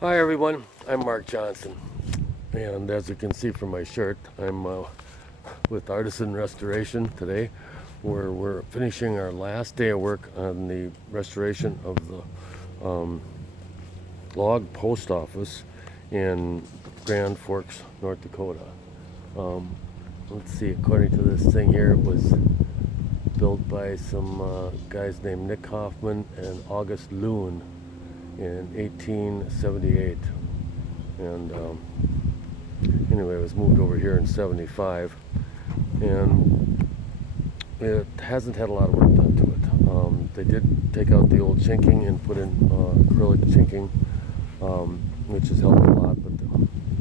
Hi everyone, I'm Mark Johnson, and as you can see from my shirt, I'm with Artisan Restoration today, where we're finishing our last day of work on the restoration of the log post office in Grand Forks, North Dakota. Let's see, according to this thing here, it was built by some guys named Nick Hoffman and August Loon in 1878, and anyway, it was moved over here in 75, and it hasn't had a lot of work done to it. They did take out the old chinking and put in acrylic chinking, which has helped a lot, but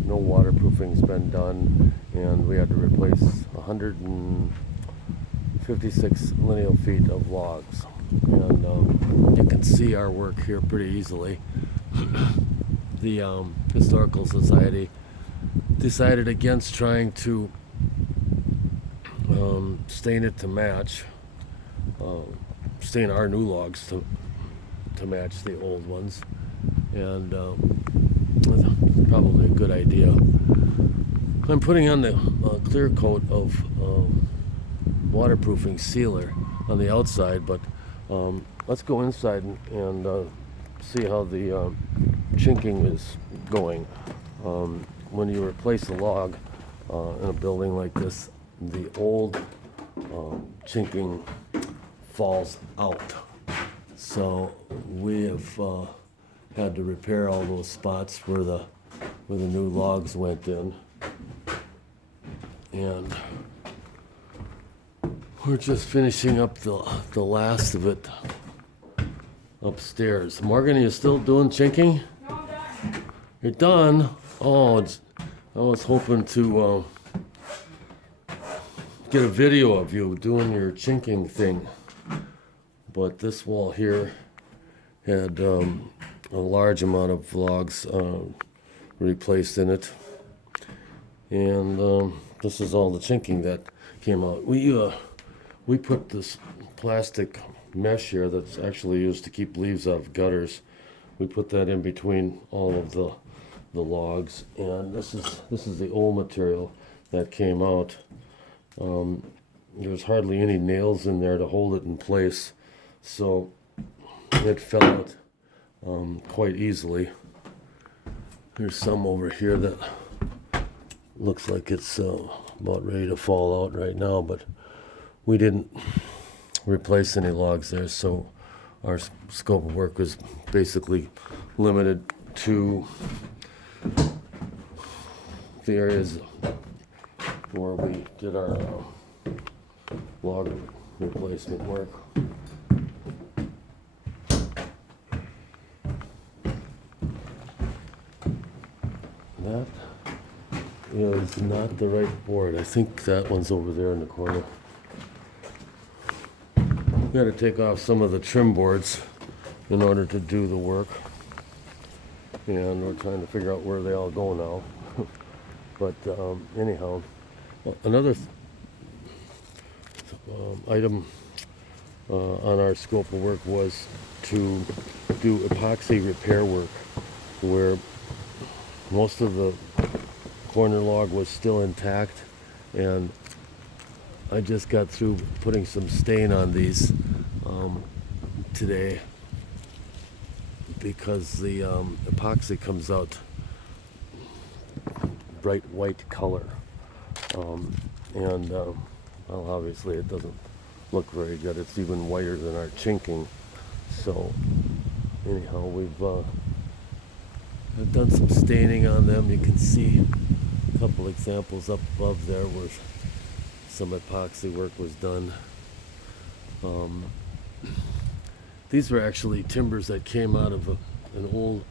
no waterproofing's been done, and we had to replace 156 lineal feet of logs. And you can see our work here pretty easily. The Historical Society decided against trying to stain it to match, stain our new logs to match the old ones, and probably a good idea. I'm putting on the clear coat of waterproofing sealer on the outside, but let's go inside and see how the chinking is going. When you replace a log in a building like this, the old chinking falls out. So we have had to repair all those spots where the new logs went in, and we're just finishing up the last of it upstairs. Morgan, are you still doing chinking? No, I'm done. You're done? Oh, I was hoping to get a video of you doing your chinking thing. But this wall here had a large amount of logs replaced in it. And this is all the chinking that came out. We put this plastic mesh here that's actually used to keep leaves out of gutters. We put that in between all of the logs, and this is the old material that came out. There's hardly any nails in there to hold it in place, so it fell out quite easily. There's some over here that looks like it's about ready to fall out right now, but we didn't replace any logs there, so our scope of work was basically limited to the areas where we did our log replacement work. That is not the right board. I think that one's over there in the corner. We got to take off some of the trim boards in order to do the work, and we're trying to figure out where they all go now. But anyhow, another item on our scope of work was to do epoxy repair work, where most of the corner log was still intact, and I just got through putting some stain on these today, because the epoxy comes out bright white color, and well, obviously it doesn't look very good. It's even whiter than our chinking. So anyhow, I've done some staining on them. You can see a couple examples up above there where some epoxy work was done. These were actually timbers that came out of an old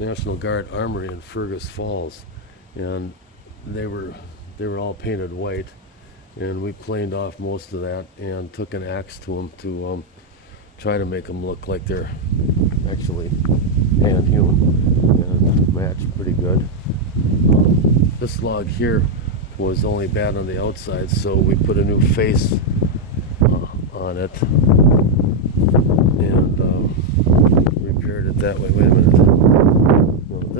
National Guard armory in Fergus Falls, and they were all painted white, and we planed off most of that and took an axe to them to try to make them look like they're actually hand hewn and match pretty good. This log here was only bad on the outside, so we put a new face on it and repaired it that way. Wait a minute.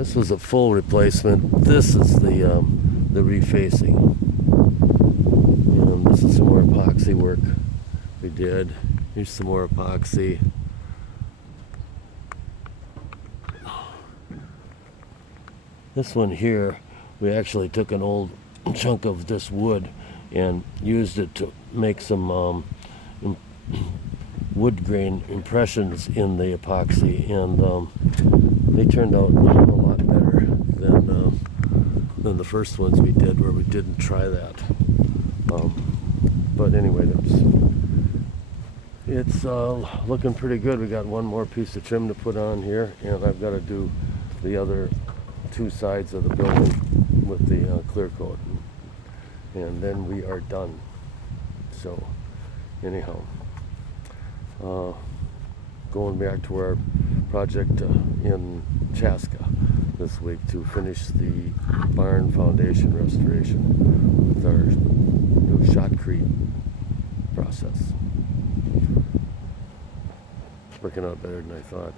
No, This was a full replacement. This is the refacing. And this is some more epoxy work we did. Here's some more epoxy. This one here, we actually took an old chunk of this wood and used it to make some wood grain impressions in the epoxy, and they turned out a lot better than the first ones we did, where we didn't try that. But anyway, it's looking pretty good. We got one more piece of trim to put on here, and I've got to do the other two sides of the building with the clear coat, and then we are done. So anyhow, going back to our project in Chaska this week to finish the barn foundation restoration with our new shotcrete process. It's working out better than I thought.